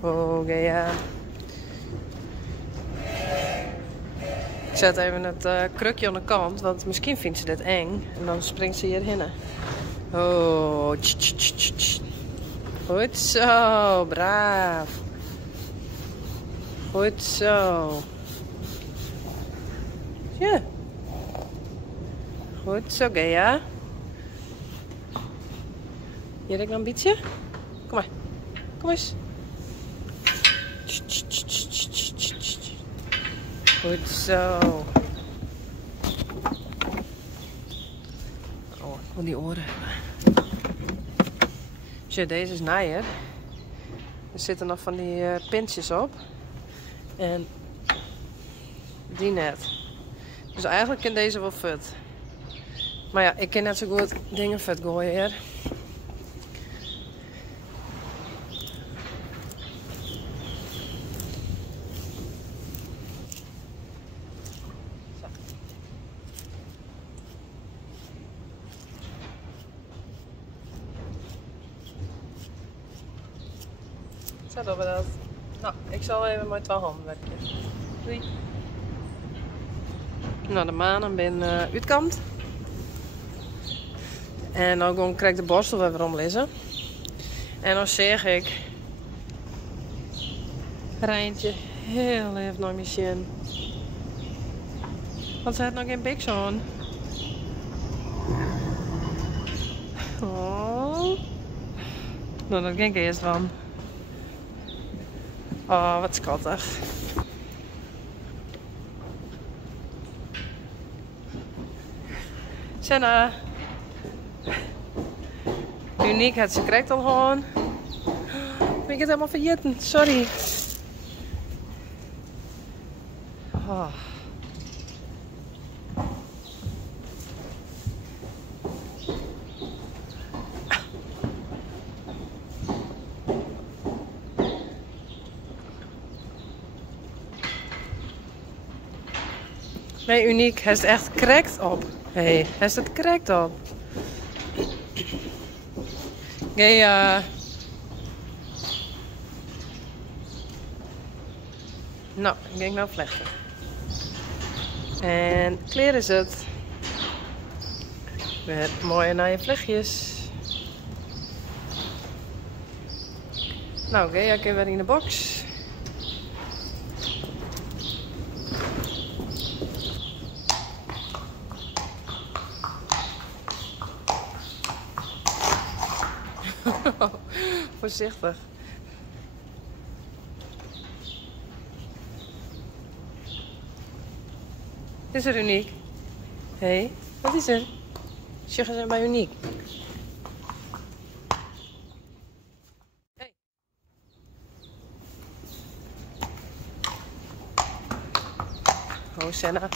Oh, Gea. Ik zet even het krukje aan de kant, want misschien vindt ze dit eng. En dan springt ze hierheen. Oh, goed zo, braaf. Goed zo. Ja. Goed zo, Gea. Hier heb ik nog een beetje. Kom maar. Kom eens. Goed zo. Oh, ik wil die oren hebben. Shit, deze is naaier. Er zitten nog van die pintjes op. En die net. Dus eigenlijk kan deze wel fut. Maar ja, ik kan net zo goed dingen vet gooien hier. Zo doen we dat. Nou, ik zal even met 2 handen werken. Doei. Nou, de manen ben uitkant. En dan krijg ik de borstel weer omlezen. En dan zeg ik Rijntje heel even naar mijn chin. Want ze had nog geen biks aan. Oh. Nou, dat ging ik eerst van. Oh, wat schattig. Senna. Uniek had ze correct al gewoon. Ik ben het helemaal vergeten, sorry. Oh. Nee, Uniek, hij is echt correct op. Hé, hij is het correct op. Gea. Nou, ik denk nou vlechten. En klaar is het. Met mooie nieuwe vlechtjes. Nou, Gea kan weer in de box. Voorzichtig. Is er Uniek? Hé, wat is er? Zeggen ze bij Uniek? Hey. Oh, Senna.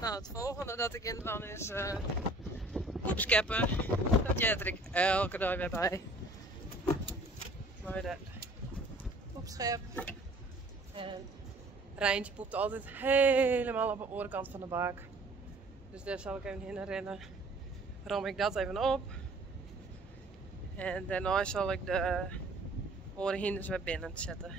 Nou, het volgende dat ik in van is poepskeppen. Dat jet ik elke dag weer bij. Maar de poepschep. En Rijntje poept altijd helemaal op de orenkant van de bak. Dus daar zal ik even in rennen. Rom ik dat even op. En daarna zal ik de orenhinders weer binnen zetten.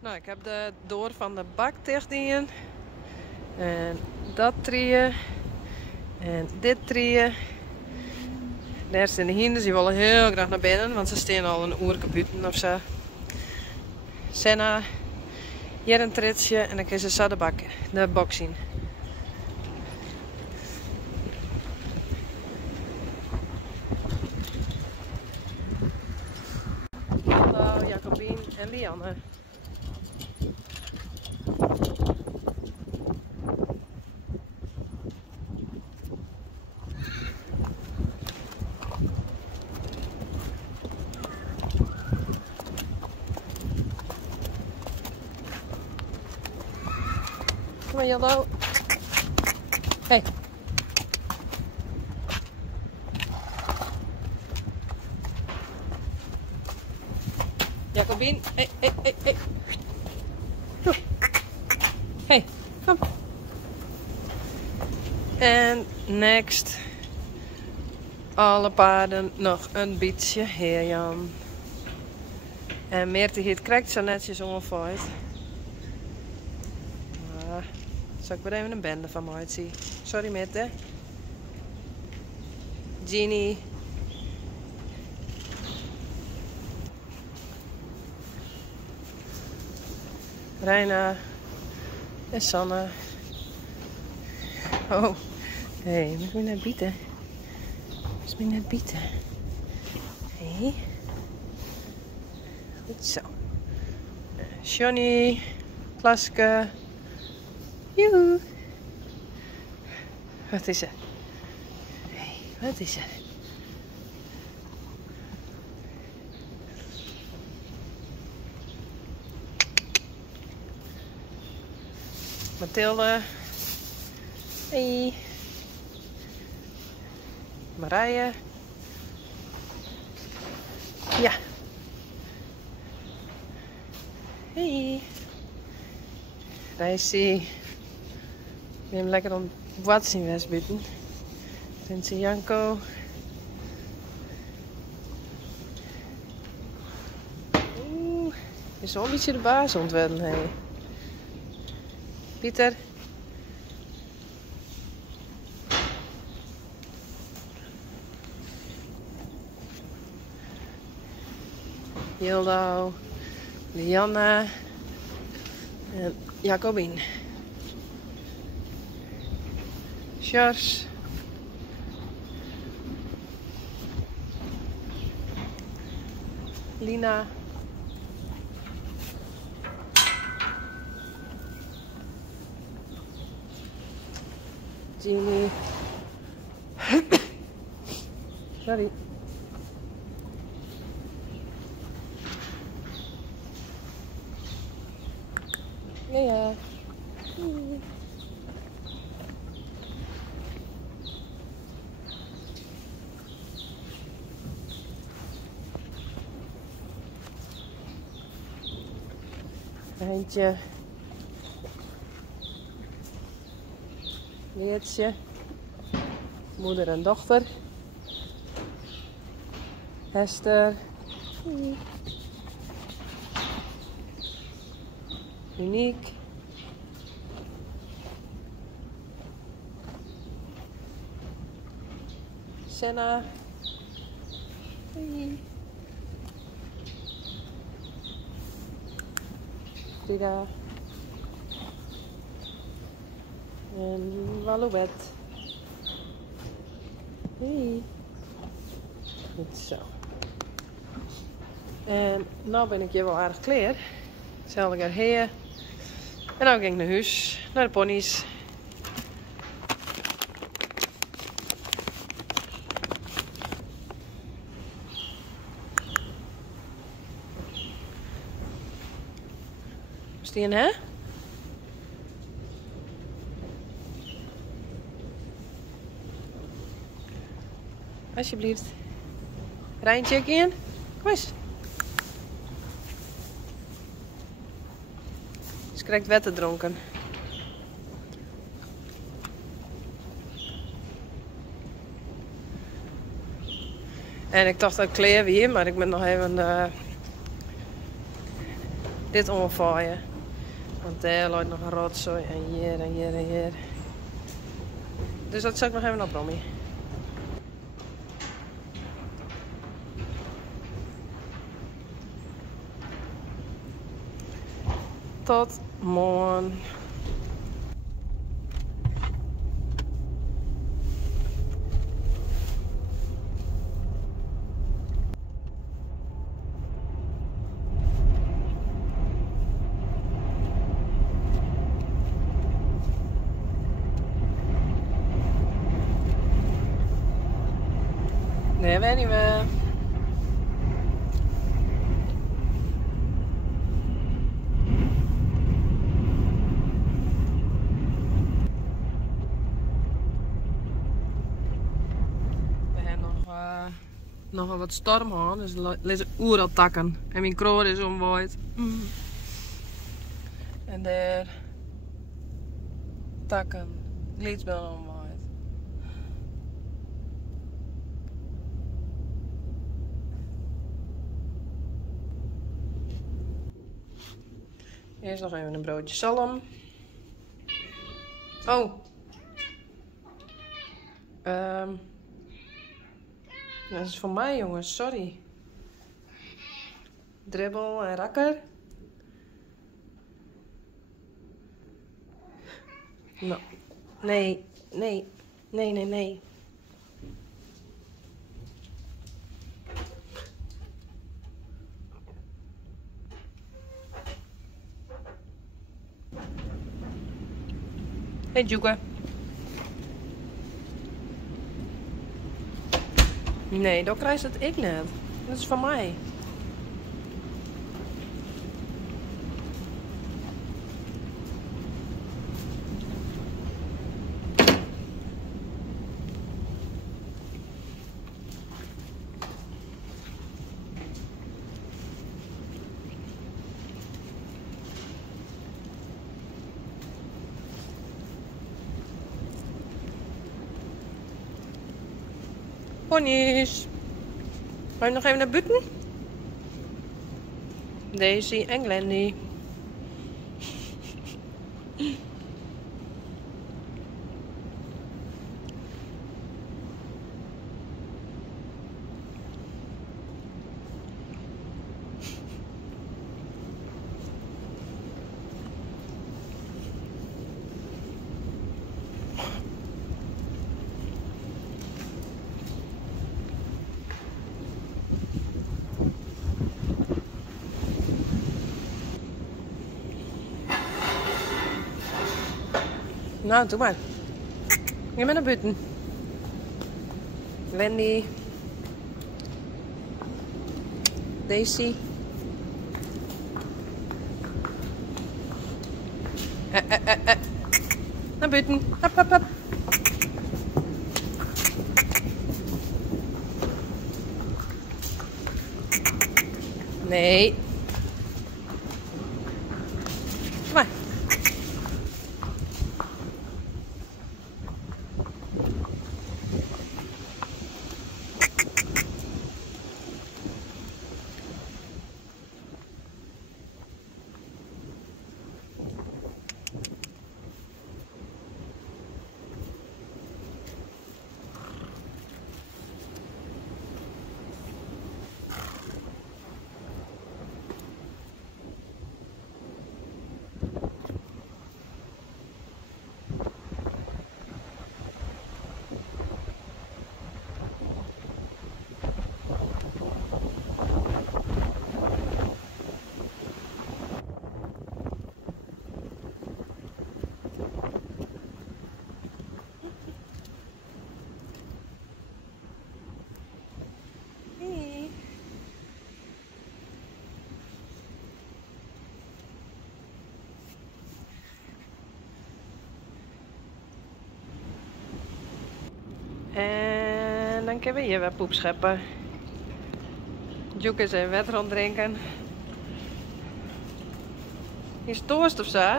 Nou, ik heb de door van de bak dicht in. En dat trieën. En dit trieën. Daar zijn de hinders, die willen heel graag naar binnen, want ze staan al een uur buiten of zo. Senna, hier een tritsje en dan kun je zo de box zien. Hallo Jacobien en Lianne. maar Jallo. Hey. Jacobien. Hey. Hey, kom. En next. Alle paarden nog een beetje heer Jan. En Meerte hier krijgt zo netjes ongeveer. Zal ik weer even een bende van mij zien. Sorry Meerte. Genie. Reina. En Sanne. Oh. Hé, moet je net bieten? Moet je net bieten? Hé. Goed zo. Johnny. Klaske. Joehoe. Wat is er? Hé, wat is er? Mathilde. Hey. Marije. Ja. Hey. Rijssie. We hebben lekker om wat zien westbuiten. Vincent Janko. Oeh. Is wel een beetje de baas ontwennen, hé. Pieter. Hildo. Lianne. En Jacobien. Charles. Lina. Jimmy. Sorry. Ja. Eentje. Leertje. Moeder en dochter. Hester. Uniek. Senna. Hey. Frida. En Walouet. Hey. Goed zo. En nu ben ik hier wel aardig klaar. Zal ik erheen. En dan ging ik naar huis. Naar de ponies. Is die een hè? Alsjeblieft. Rijntje in. Kom eens. Ze krijgt wetten dronken. En ik dacht dat ik klaar weer, maar ik ben nog even dit omvaaien. Want daar loopt nog een rotzooi en hier en hier en hier. Dus dat zal ik nog even opbrommen. Tot morgen. Nee, weet niet meer. nogal wat storm aan, dus er liggen overal takken. En mijn kroon is omwaaid. En daar takken, glietsbel omwaaid. Eerst nog even een broodje zalm. Oh. Dat is voor mij, jongens, sorry. Dribbel en rakker. Nou, nee. Hey, Joeke. Nee, dan krijg je het ik net. Dat is van mij. Ponies. Ga je nog even naar buiten? Daisy en Glendy. Nou, doe maar. Ga maar naar buiten. Wendy. Daisy. Naar buiten. Hop. Nee. Kom maar. En dan kunnen we hier weer poep scheppen. Joeke is even water aan drinken. Is het toast of zo?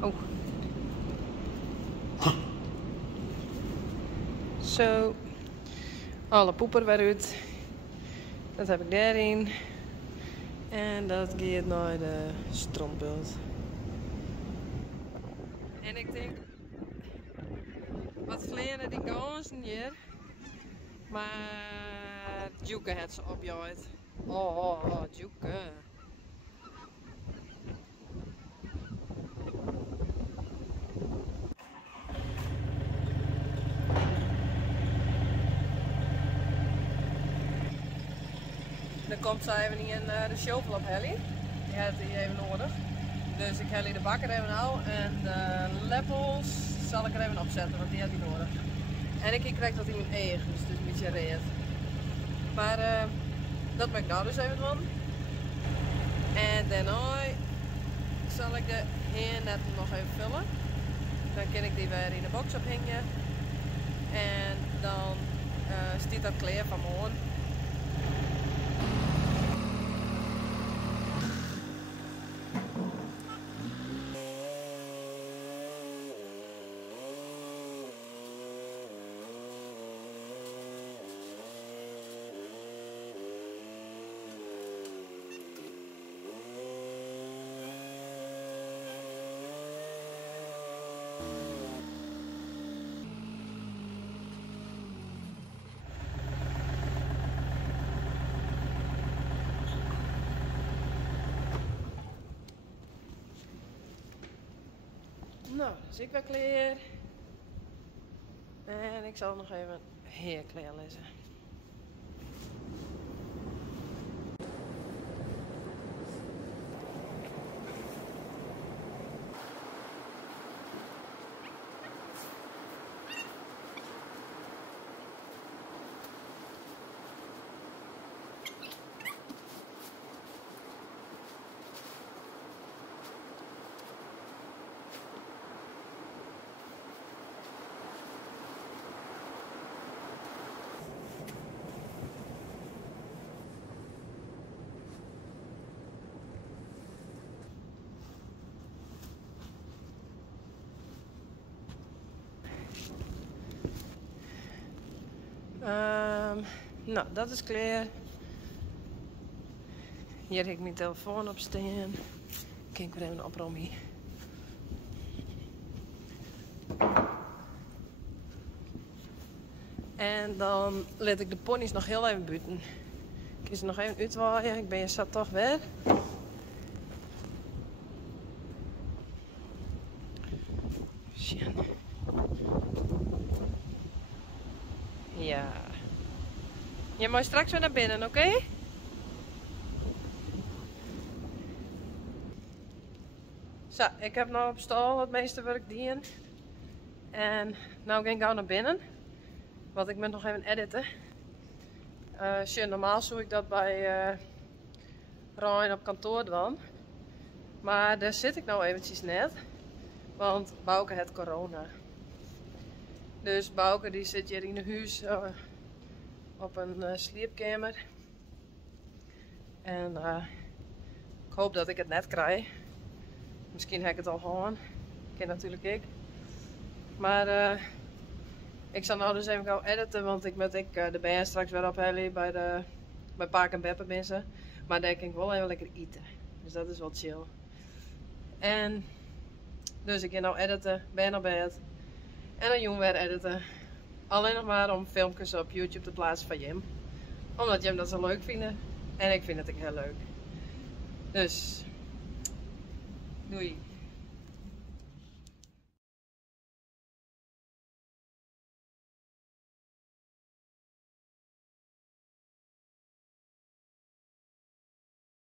Oh. Zo. Alle poeper weer uit. Dat heb ik daarin. En dat gaat naar de stroombeeld. En ik denk... Wat vleeren die ganzen hier. Maar Joeke had ze opgehooid. Oh, Joeke. Dan komt ze even in de shovel op Helly. Die had hij even nodig. Dus ik Helly de bakker even al en de lepels zal ik er even opzetten, want die had hij nodig. En ik krijg dat in mijn eigen, dus het is een beetje reed. Maar dat maak ik nou dus even van. En daarna zal ik de heennetten nog even vullen. Dan kan ik die weer in de box ophangen. En dan giet dat kleer van morgen. Nou, dus ik ben klaar. En ik zal nog even heer klaar lezen. Nou, dat is klaar. Hier heb ik mijn telefoon op staan. Kijk weer even opruimen. En dan laat ik de ponies nog heel even buiten. Ik kies ze nog even uitwaaien. Ik ben je zat toch weer. Ja. Je mag straks weer naar binnen, oké? Zo, ik heb nou op stal het meeste werk gedaan. En nou ga ik gauw naar binnen. Want ik ben nog even editen. Normaal zoek ik dat bij Ryan op kantoor dan. Maar daar zit ik nou eventjes net. Want Bouke heeft corona. Dus Bouke die zit hier in het huis op een slaapkamer. En ik hoop dat ik het net krijg. Misschien heb ik het al gewoon. Ken natuurlijk ik. Maar ik zal nou dus even gauw editen, want ik moet de band straks weer ophalen bij Paak en Beppe mensen. Maar daar kan ik wel even lekker eten. Dus dat is wel chill. En dus ik ga nou editen, ben naar bed. En dan jong weer editen. Alleen nog maar om filmpjes op YouTube te plaatsen van Jim. Omdat Jim dat zo leuk vindt. En ik vind het ook heel leuk. Dus, doei.